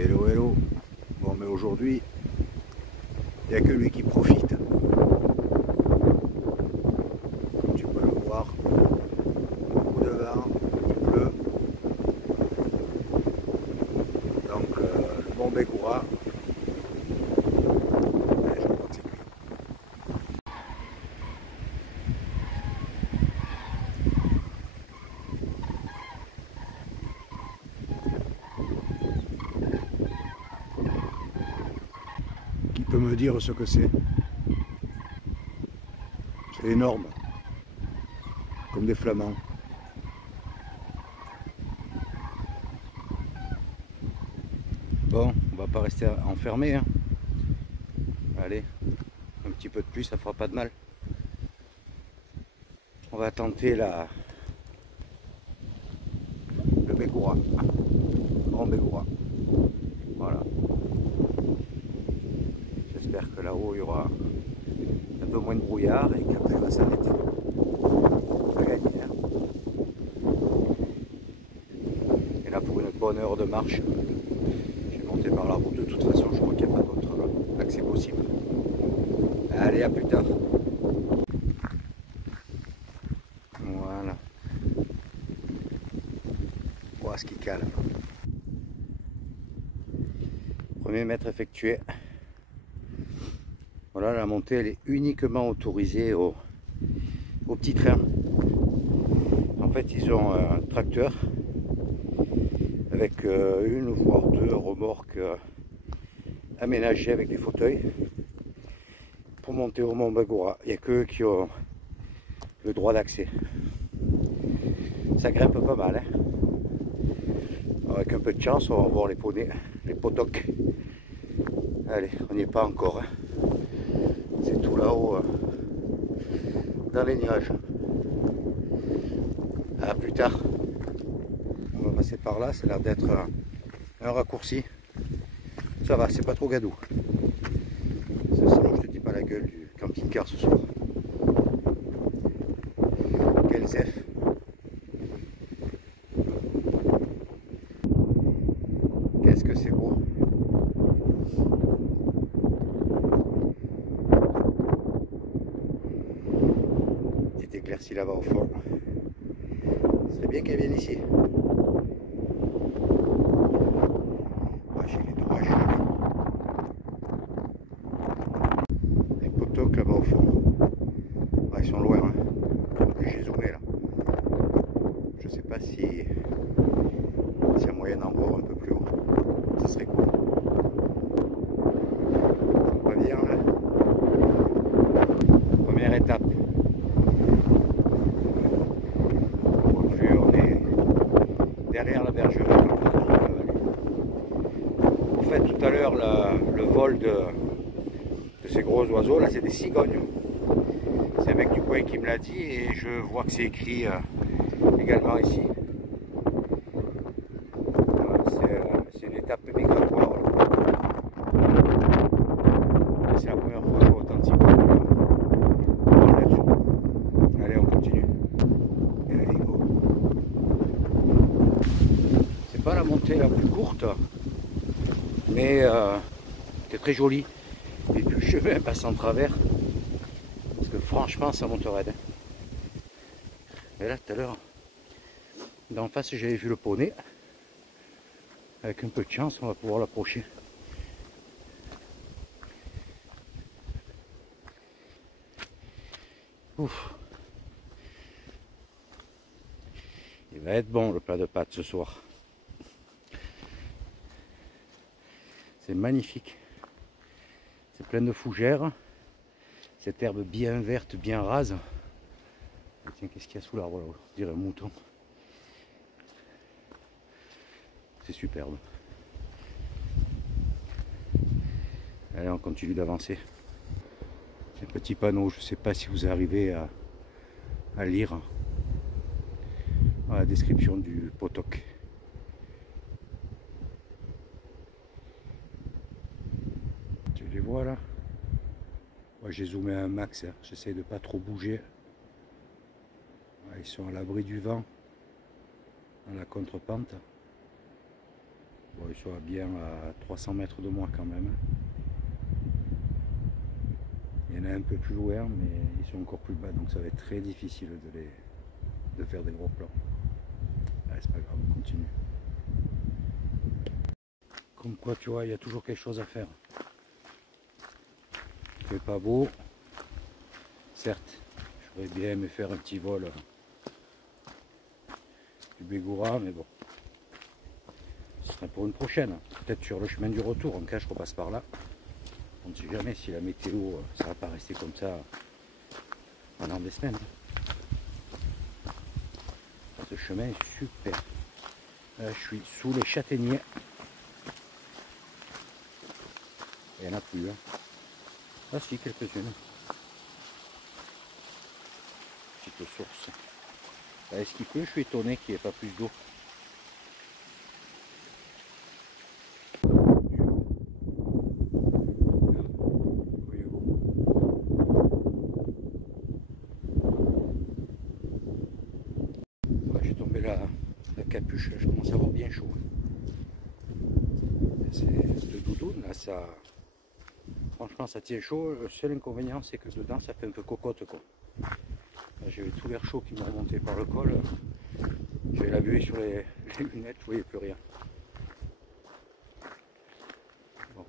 Hello, hello. Bon, mais aujourd'hui, il n'y a que lui qui profite. Comme tu peux le voir, beaucoup de vent, il pleut. Donc, le mont Bégoura, je crois que c'est lui. Qui peut me dire ce que c'est? C'est énorme, comme des flamands. Bon, on va pas rester enfermé, hein. Allez, un petit peu de pluie, ça fera pas de mal. On va tenter le Bégoura. Grand Bégoura. Voilà. J'espère que là-haut il y aura un peu moins de brouillard et que la pluie va s'arrêter. On va gagner, hein. Et là, pour une bonne heure de marche, je vais monter par la route. De toute façon, je crois qu'il n'y a pas d'autre accès possible. Allez, à plus tard. Voilà. Voilà ce qui calme. Premier mètre effectué. Voilà, la montée elle est uniquement autorisée au petit train. En fait, ils ont un tracteur avec une voire deux remorques aménagées avec des fauteuils pour monter au mont Bégoura. Il n'y a que eux qui ont le droit d'accès. Ça grimpe pas mal, hein. Avec un peu de chance, on va voir les poneys, les potocs. Allez, on n'y est pas encore, hein. C'est tout là-haut, dans les nuages. À plus tard. On va passer par là, ça a l'air d'être un raccourci. Ça va, c'est pas trop gadou. Ça, sinon je te dis pas la gueule du camping-car ce soir. Quel zef. Qu'est-ce que c'est beau. Petite éclaircie là-bas au fond. Ce serait bien qu'elle vienne ici. Les poteaux là-bas au fond. Ah, ils sont loin, hein. J'ai zoomé là. Je sais pas si s'il y a moyen d'en voir un peu plus haut. Ce serait cool. Pas bien là. Première étape. On voit plus, on est derrière la bergerie. En fait, tout à l'heure, le vol de ces gros oiseaux, là, c'est des cigognes. C'est un mec du coin qui me l'a dit et je vois que c'est écrit également ici. C'est une étape migratoire. C'est la première fois que je vois autant de cigognes. Allez, on continue. Et allez, go. C'est pas la montée la plus courte, mais c'est très joli. Et puis le chemin passe en travers. Parce que franchement, ça monte raide. Et là, tout à l'heure, d'en face, j'avais vu le poney. Avec un peu de chance, on va pouvoir l'approcher. Ouf. Il va être bon le plat de pâtes ce soir. C'est magnifique. C'est plein de fougères. Cette herbe bien verte, bien rase. Et tiens, qu'est-ce qu'il y a sous l'arbre là? On dirait un mouton. C'est superbe. Allez, on continue d'avancer. Un petit panneau, je ne sais pas si vous arrivez à lire la description du potok. Tu les vois là? Moi j'ai zoomé un max, hein. J'essaie de pas trop bouger. Ils sont à l'abri du vent, dans la contre-pente. Bon, ils sont bien à 300 mètres de moi quand même. Il y en a un peu plus loin, mais ils sont encore plus bas, donc ça va être très difficile de faire des gros plans. Allez, c'est pas grave, on continue. Comme quoi, tu vois, il y a toujours quelque chose à faire. Il fait pas beau, certes. J'aurais bien aimé faire un petit vol du Bégoura, mais bon. Ce serait pour une prochaine. Peut-être sur le chemin du retour, en cas je repasse par là. On ne sait jamais si la météo, ça va pas rester comme ça pendant des semaines. Ce chemin est super. Là, je suis sous les châtaigniers. Il n'y en a plus. Hein. Ah si, quelques-unes. Petite source. Est-ce qu'il pleut? Je suis étonné qu'il n'y ait pas plus d'eau. J'ai tombé la capuche, je commence à avoir bien chaud. C'est le doudoune là, ça. Franchement ça tient chaud. Le seul inconvénient c'est que dedans ça fait un peu cocotte quoi. J'avais tout l'air chaud qui m'a remonté par le col. J'avais la buée sur les lunettes, je voyais plus rien. Bon.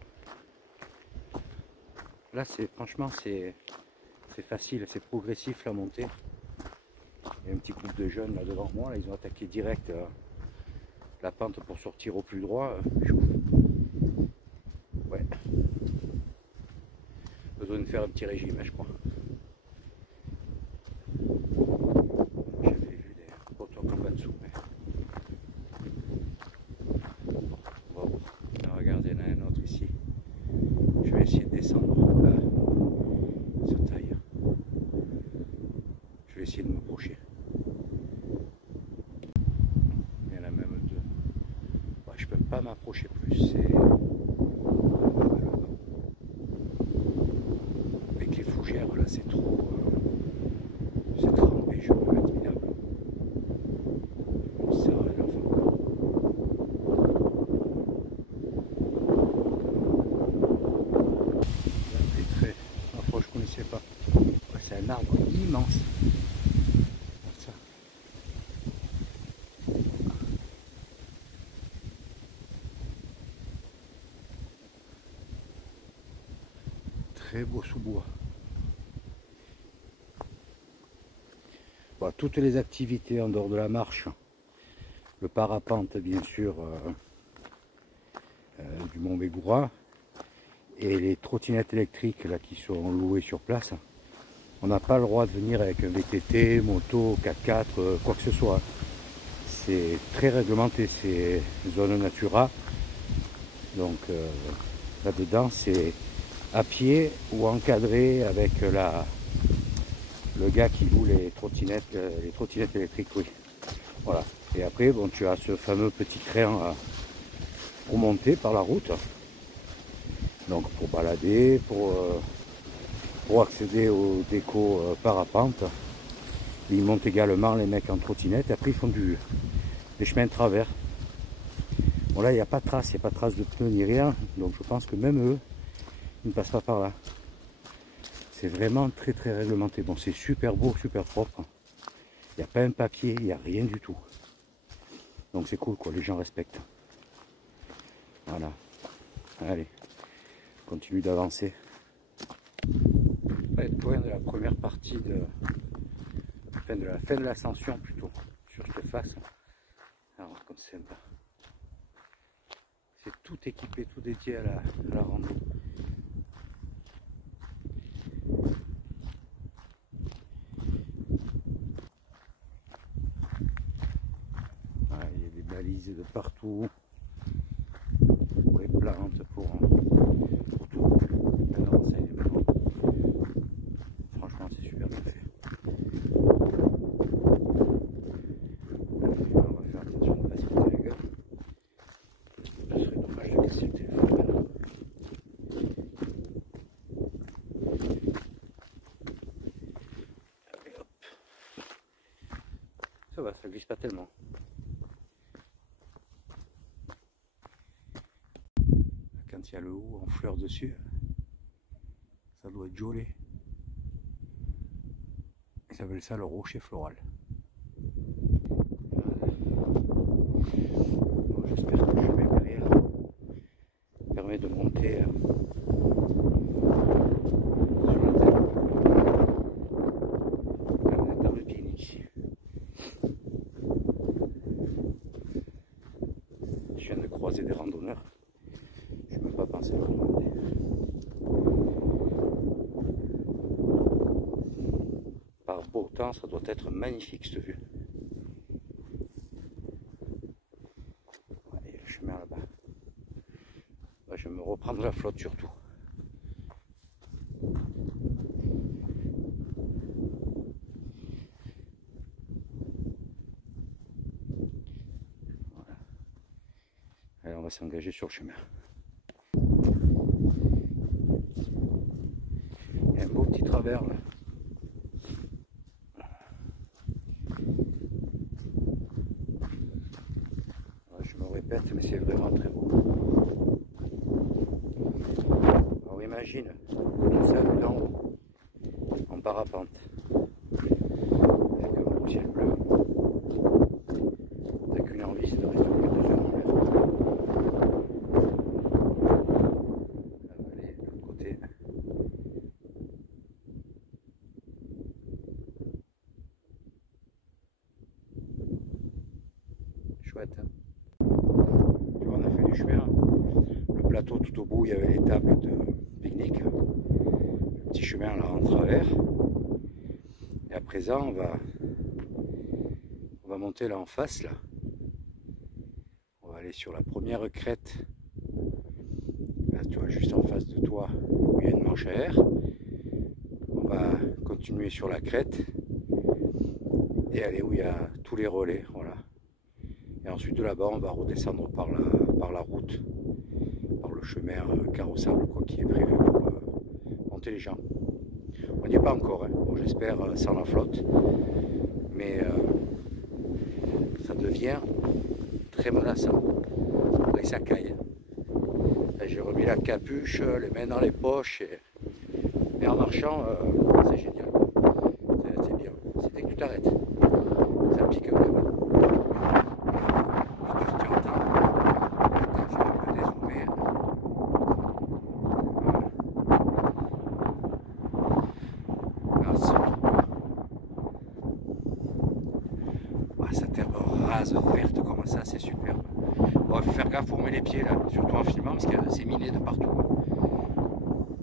Là franchement c'est facile, c'est progressif la montée. Il y a un petit groupe de jeunes là devant moi, là, ils ont attaqué direct la pente pour sortir au plus droit. Ouais. Besoin de faire un petit régime, je crois. J'avais vu des poteaux comme en dessous, mais... Bon, regardez, il y en a un autre ici. Je vais essayer de descendre. Il se taille. Je vais essayer de m'approcher. Il y en a même deux. Ouais, je peux pas m'approcher plus. Avec les fougères, là, c'est trop... c'est trempé, je peux mettre minable. Ça va, là, je connaissais pas. Ouais, c'est un arbre immense. Ça. Très beau sous-bois. Bon, toutes les activités en dehors de la marche, le parapente bien sûr du Mont Bégoura et les trottinettes électriques là qui sont louées sur place. On n'a pas le droit de venir avec un VTT, moto, 4x4, quoi que ce soit. C'est très réglementé, c'est zone Natura. Donc là-dedans, c'est à pied ou encadré avec le gars qui loue les trottinettes électriques, oui. Voilà. Et après, bon, tu as ce fameux petit train pour monter par la route. Donc pour balader, pour accéder au déco parapente. Ils montent également les mecs en trottinette. Après ils font des chemins de travers. Bon là il n'y a pas de trace, il n'y a pas de trace de pneus ni rien. Donc je pense que même eux, ils ne passent pas par là. C'est vraiment très très réglementé. Bon c'est super beau, super propre. Il n'y a pas un papier, il n'y a rien du tout. Donc c'est cool quoi, les gens respectent. Voilà. Allez, continue d'avancer. On va être loin de la première partie de la fin de l'ascension plutôt, sur cette face. Alors comme c'est sympa. C'est tout équipé, tout dédié à la rando. Voilà, il y a des balises de partout, pour les plantes, pour tout. Un renseignement. Franchement, c'est super bien fait. Allez, on va faire attention de ne pas citer les gars. Ce serait dommage de casser le téléphone maintenant. Allez, hop. Ça va, ça glisse pas tellement. quand il y a le haut en fleurs dessus, ça doit être joli. Ils appellent ça le rocher floral. Bon, j'espère que le chemin derrière permet de monter sur la tête. Là, on est dans le pique-nique ici. Je viens de croiser des randonneurs. Je n'ai même pas pensé à leur demander. Par beau temps, ça doit être magnifique cette vue. Ouais, le chemin là-bas. Là, je vais me reprendre la flotte surtout. Voilà. Allez, on va s'engager sur le chemin. Il y a un beau petit travers là. Je me répète, mais c'est vraiment très beau. Alors imagine tout ça vu d'en haut, en parapente, avec un beau ciel bleu. T'as qu'une envie, c'est de rester au moins 2 heures en l'air. Là, on va aller de l'autre côté. Chouette, hein. Tu vois, on a fait du chemin. Le plateau tout au bout, il y avait les tables de pique-nique. Le petit chemin là en travers. Et à présent, on va monter là en face là. On va aller sur la première crête. Là, tu vois, juste en face de toi, où il y a une manche à air. On va continuer sur la crête et aller où il y a tous les relais, voilà. Et ensuite de là-bas, on va redescendre par la route, par le chemin carrossable quoi, qui est prévu pour monter les gens. On n'y est pas encore, hein. Bon, j'espère sans la flotte, mais ça devient très menaçant. Là, ça caille. J'ai remis la capuche, les mains dans les poches, et en marchant, c'est génial. C'est bien. C'est dès que tu t'arrêtes, ça pique vraiment. Juste tu entends. Attends, je vais un peu dézoomer. Ah, cette herbe rase, verte comme ça, c'est superbe. Bon, il faut faire gaffe pour mettre les pieds là, surtout en filmant parce que c'est miné de partout.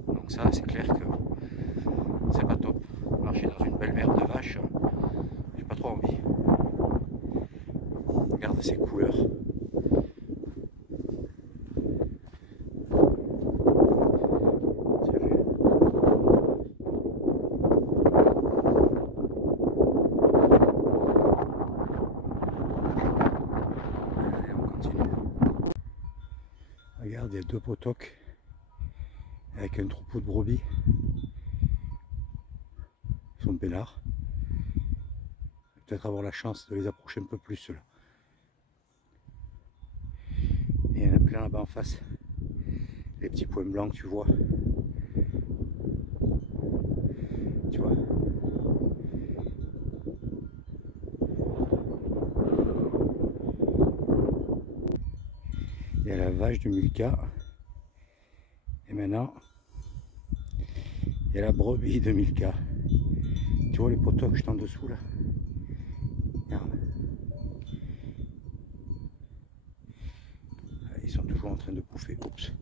Donc ça, c'est clair que c'est pas top. Marcher dans une belle merde de vache, j'ai pas trop envie. Regarde ces couleurs. Allez, on continue. Regarde, il y a 2 potocs avec un troupeau de brebis. Ils sont peinards. Peut-être avoir la chance de les approcher un peu plus là. Et il y en a plein là-bas en face. Les petits points blancs que tu vois. Tu vois. Il y a la vache de Milka. Et maintenant, il y a la brebis de Milka. Tu vois les poteaux juste en dessous là. Regarde. Ils sont toujours en train de bouffer. Oups.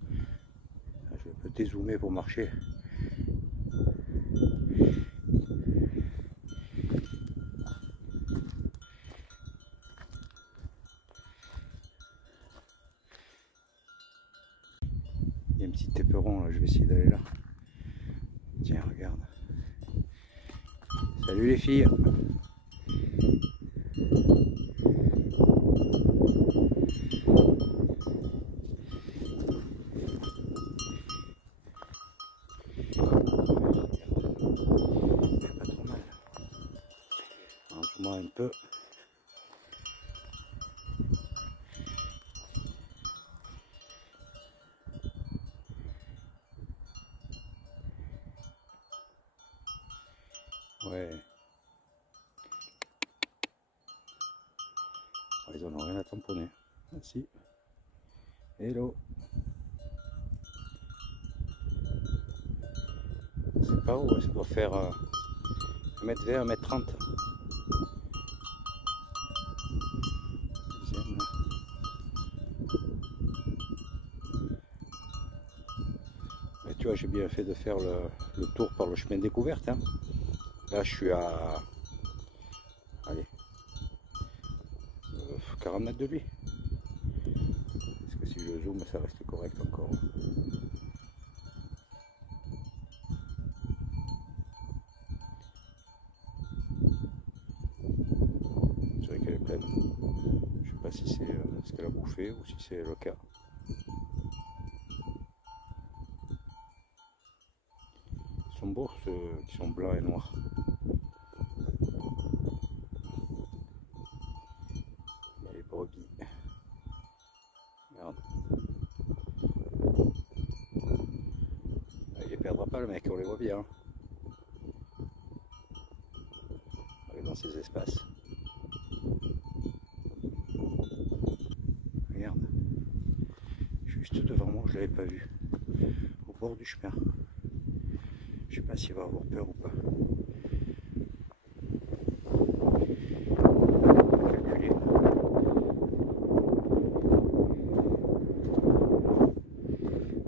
Je vais un peu dézoomer pour marcher. Il y a un petit éperon là, je vais essayer d'aller là. Tiens, regarde. Salut les filles. Moi un peu. Ouais. Ah, ils en ont rien à tamponner. Merci. Hello. C'est pas haut, ça doit faire 1m20, 1m30. Deuxième. Mais tu vois, j'ai bien fait de faire le tour par le chemin de découverte. Hein. Là, je suis à allez, 40 mètres de lui. Parce que si je zoome, ça reste correct encore. C'est vrai qu'elle est pleine. Je sais pas si c'est ce qu'elle a bouffé ou si c'est le cas. Ils sont beaux ceux qui sont blancs et noirs. Les brebis. Regarde. Il les perdra pas le mec, on les voit bien. Dans ces espaces. Regarde. Juste devant moi, je l'avais pas vu. Au bord du chemin. Je sais pas s'il va avoir peur ou pas. Calculer.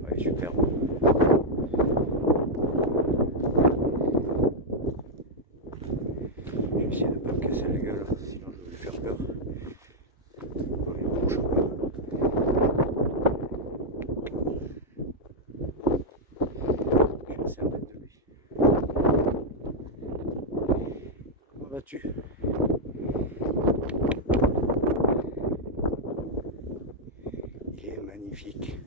Ouais, super. Je vais essayer de ne pas me casser la gueule, sinon je vais lui faire peur. Bon, il bouge pas. Je suis assez en tête de lui. Comment vas-tu? Il est magnifique.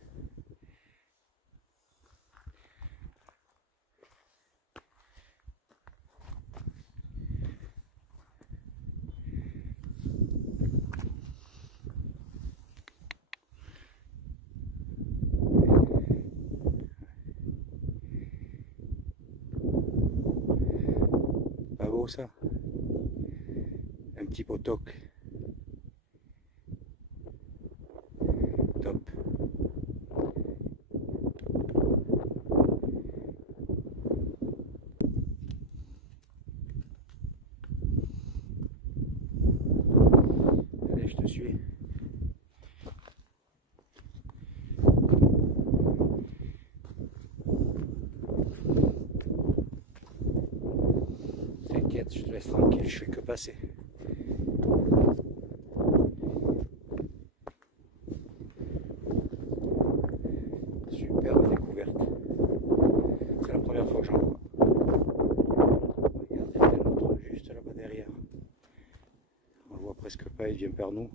Pas beau ça? Un petit potoc. Top. Allez, je te suis. T'inquiète, je te laisse tranquille, je fais que passer. Superbe découverte. C'est la première fois que j'en vois. Regardez, il y a un autre juste là-bas derrière. On le voit presque pas, il vient vers nous.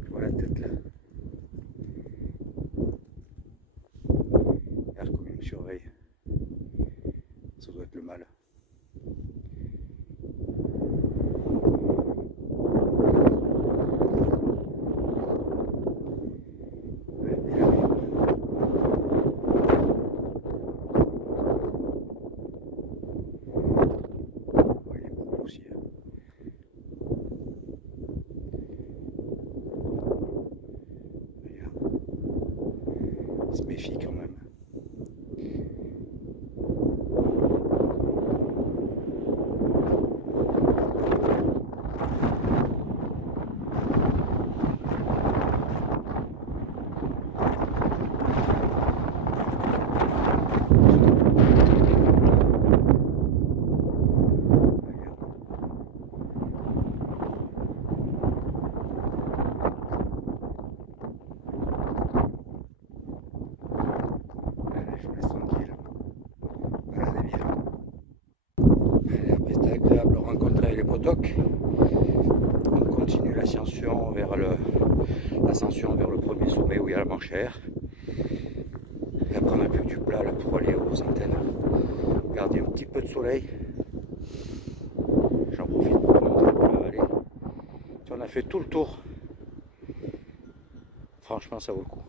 Je vois la tête là. Regarde comme il me surveille. Ça doit être le mâle. Il se méfie quand même. C'était agréable de rencontrer les potocs. On continue l'ascension vers le premier sommet où il y a la manchère. Et après on n'a plus du plat là pour aller aux antennes. Regardez un petit peu de soleil. J'en profite pour te montrer où là aller. On a fait tout le tour. Franchement ça vaut le coup.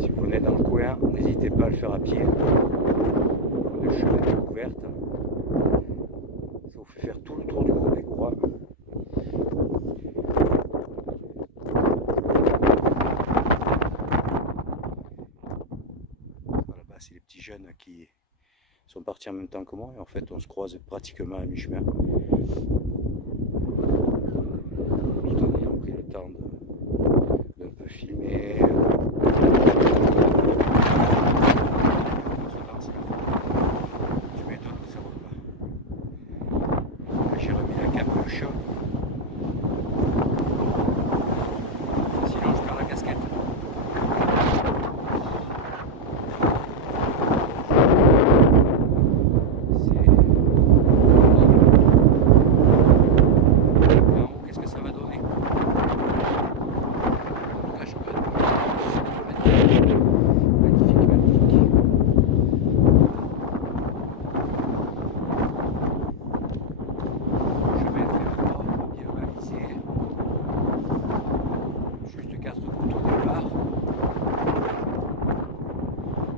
Si vous vous êtes dans le coin, n'hésitez pas à le faire à pied. Le chemin de découverte. Ça vous fait faire tout le tour du Mont Bégoura. Là-bas, c'est les petits jeunes qui sont partis en même temps que moi. Et en fait, on se croise pratiquement à mi-chemin. Tout en ayant pris le temps d'un peu filmer. J'ai remis la capuche. Sinon je perds la casquette. En haut, qu'est-ce que ça va donner? Là, je peux... Magnifique, magnifique. Juste 4 gouttes au départ.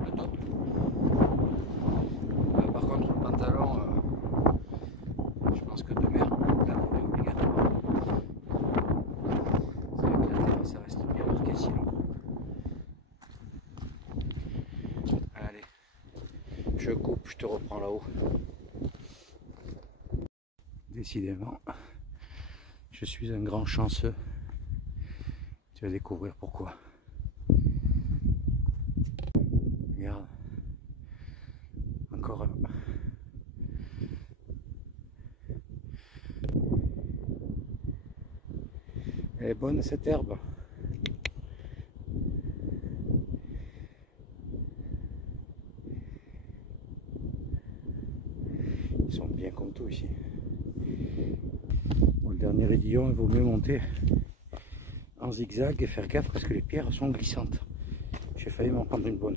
Le top. Par contre le pantalon, je pense que demain, là on est obligatoire. C'est vrai que la terre ça reste bien marqué sinon. Allez, je coupe, je te reprends là-haut. Décidément, je suis un grand chanceux. Tu vas découvrir pourquoi. Regarde. Encore un. Elle est bonne cette herbe. Ils sont bien comme tout ici. Bon, le dernier raidillon, il vaut mieux monter en zigzag et faire gaffe parce que les pierres sont glissantes. J'ai failli m'en prendre une bonne.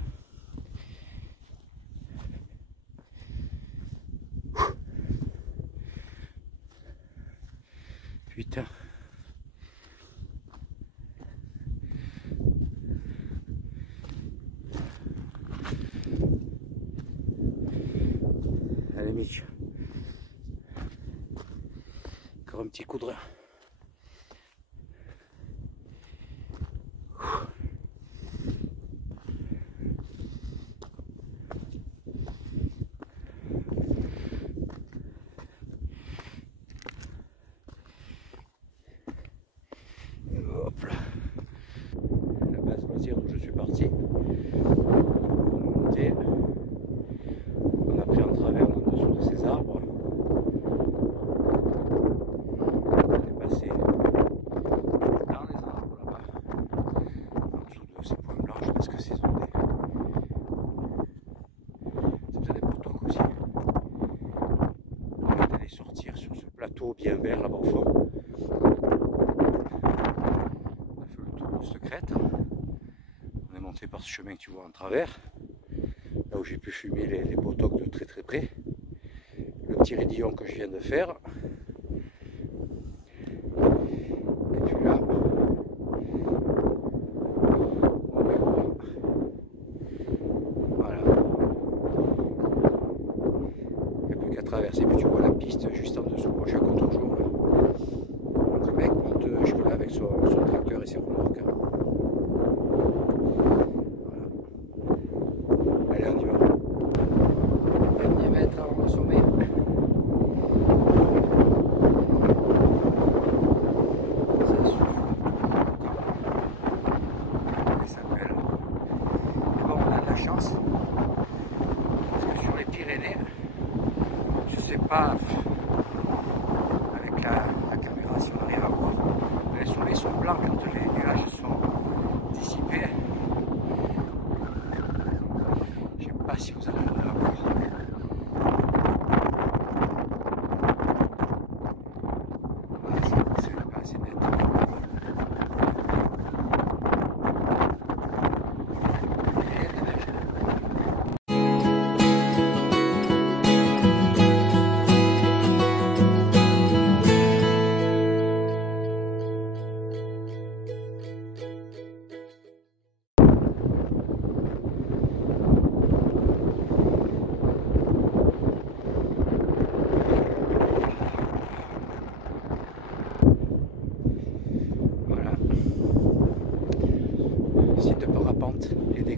Putain. Allez Mitch. Encore un petit coup de rein. Hop là. La base loisir où je suis parti. Pour monter. On a pris en travers en dessous de ces arbres. On est passé dans les arbres là-bas. En dessous de ces points blancs, je pense que c'est zone. C'est peut-être des poteaux aussi. On va aller sortir sur ce plateau bien vert là-bas au fond. Secrète. On est monté par ce chemin que tu vois en travers, là où j'ai pu fumer les potocs de très très près. Le petit raidillon que je viens de faire. Et puis là, on va voir. Voilà. Il n'y a plus qu'à traverser, puis tu vois la piste juste en dessous. Moi je suis à contre-jour là. Donc le mec monte jusque-là avec son tracteur et ses remorques. Allez, on y va. Dernier mètre avant le sommet. Ça souffle. Et ça s'appelle. Et bon, on a de la chance. Parce que sur les Pyrénées, je sais pas, avec la caméra si on arrive à voir, les soleils sont blancs quand les nuages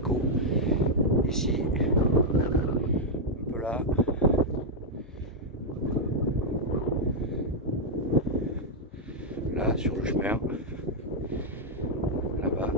abricots. Ici, un peu là. Là, sur le chemin. Là-bas.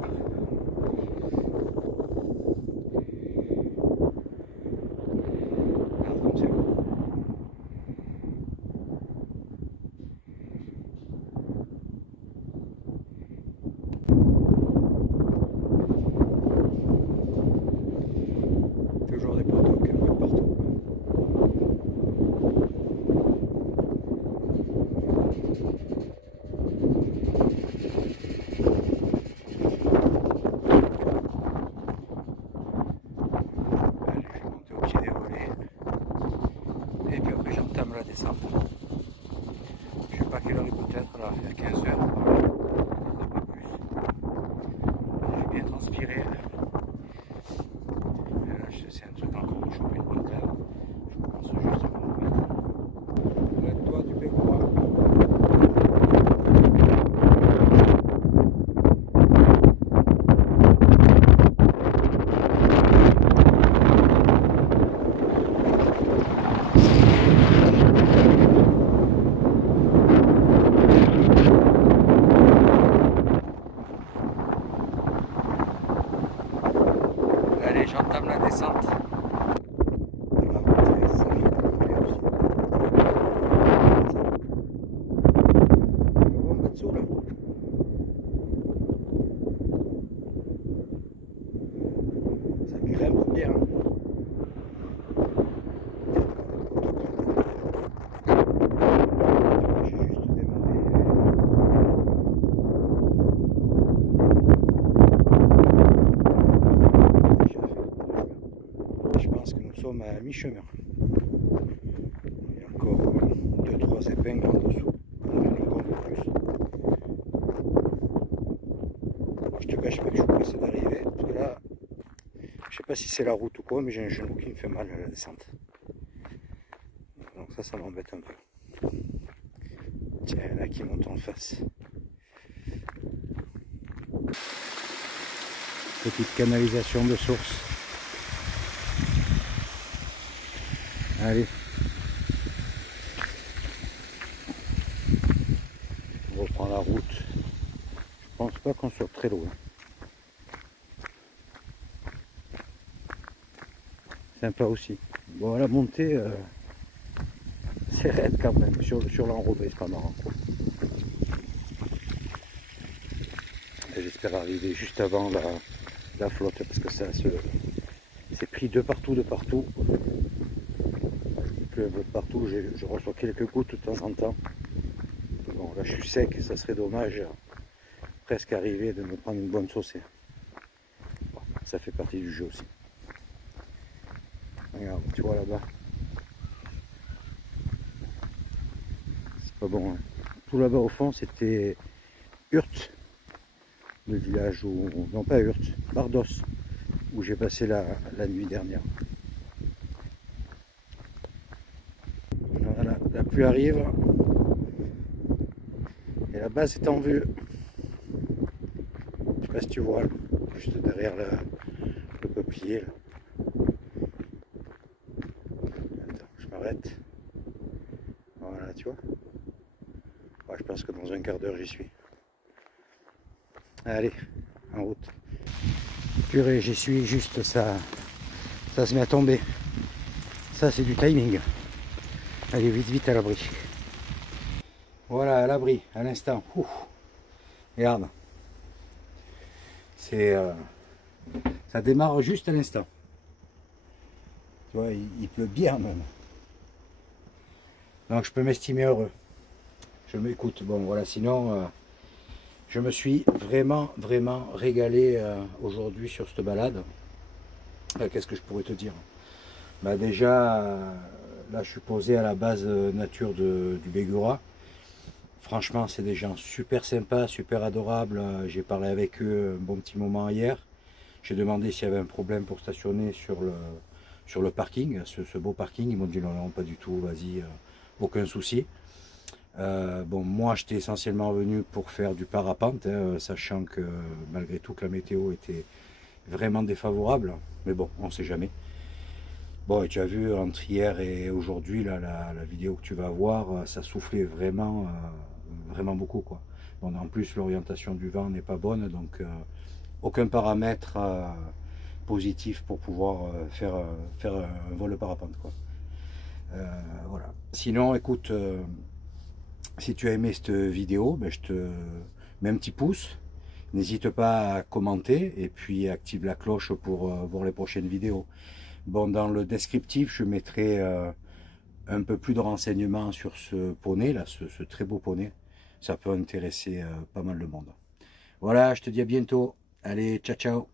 Toujours des poteaux un peu partout. Allez, je vais monter au pied des volets. Et puis après j'entame la descente. Je sais pas quelle heure il peut être là, il y a 15 heures. Un peu plus. J'ai bien transpiré. C'est un truc encore pour choper une bonne crème. Je commence juste à me remettre. Le toit du Bégora. Allez, j'entame la descente. Ça grimpe bien. J'ai juste démarré. Je pense que nous sommes à mi-chemin. Il y a encore 2-3 épingles en dessous. Encore plus. Je te cache pas que je suis pressé d'arriver. Parce que là, je sais pas si c'est la route ou quoi, mais j'ai un genou qui me fait mal à la descente. Donc ça m'embête un peu. Tiens, là qui monte en face. Petite canalisation de source. Allez. On reprend la route. Je pense pas qu'on soit très loin. Sympa aussi. Bon, la montée, c'est raide quand même. Sur l'enrobé, c'est pas marrant. J'espère arriver juste avant la flotte parce que ça c'est pris de partout, de partout. Il pleut de partout, je reçois quelques gouttes de temps en temps. Bon, là je suis sec et ça serait dommage presque arriver de me prendre une bonne saucée. Bon, ça fait partie du jeu aussi. Regarde, tu vois là-bas. C'est pas bon. Hein. Tout là-bas au fond c'était Hurt, le village où, non pas Hurt, Bardos, où j'ai passé la nuit dernière. Voilà, la pluie arrive et la base est en vue. Je sais pas si tu vois, juste derrière le peuplier. Là. Attends, je m'arrête. Voilà, tu vois. Ouais, je pense que dans un quart d'heure j'y suis. Allez, en route. Purée, j'y suis juste, ça se met à tomber. Ça c'est du timing. Allez, vite, vite à l'abri. Voilà, à l'abri, à l'instant. Regarde. Ça démarre juste à l'instant. Tu vois, il pleut bien même. Donc je peux m'estimer heureux. Je m'écoute. Bon, voilà, sinon, je me suis vraiment régalé aujourd'hui sur cette balade. Qu'est-ce que je pourrais te dire? Bah déjà, là je suis posé à la base nature du Bégora. Franchement, c'est des gens super sympas, super adorables. J'ai parlé avec eux un bon petit moment hier. J'ai demandé s'il y avait un problème pour stationner sur le parking, ce beau parking. Ils m'ont dit non, non, pas du tout, vas-y, aucun souci. Bon, moi j'étais essentiellement venu pour faire du parapente, hein, sachant que malgré tout que la météo vraiment défavorable. Mais bon, on sait jamais. Bon, et tu as vu entre hier et aujourd'hui, la vidéo que tu vas voir, ça soufflait vraiment, vraiment beaucoup, quoi. Bon, en plus, l'orientation du vent n'est pas bonne, donc aucun paramètre positif pour pouvoir faire un vol parapente, quoi. Voilà. Sinon, écoute, si tu as aimé cette vidéo, ben, je te mets un petit pouce. N'hésite pas à commenter et puis active la cloche pour voir les prochaines vidéos. Bon, dans le descriptif, je mettrai un peu plus de renseignements sur ce poney, là, ce très beau poney. Ça peut intéresser pas mal de monde. Voilà, je te dis à bientôt. Allez, ciao, ciao.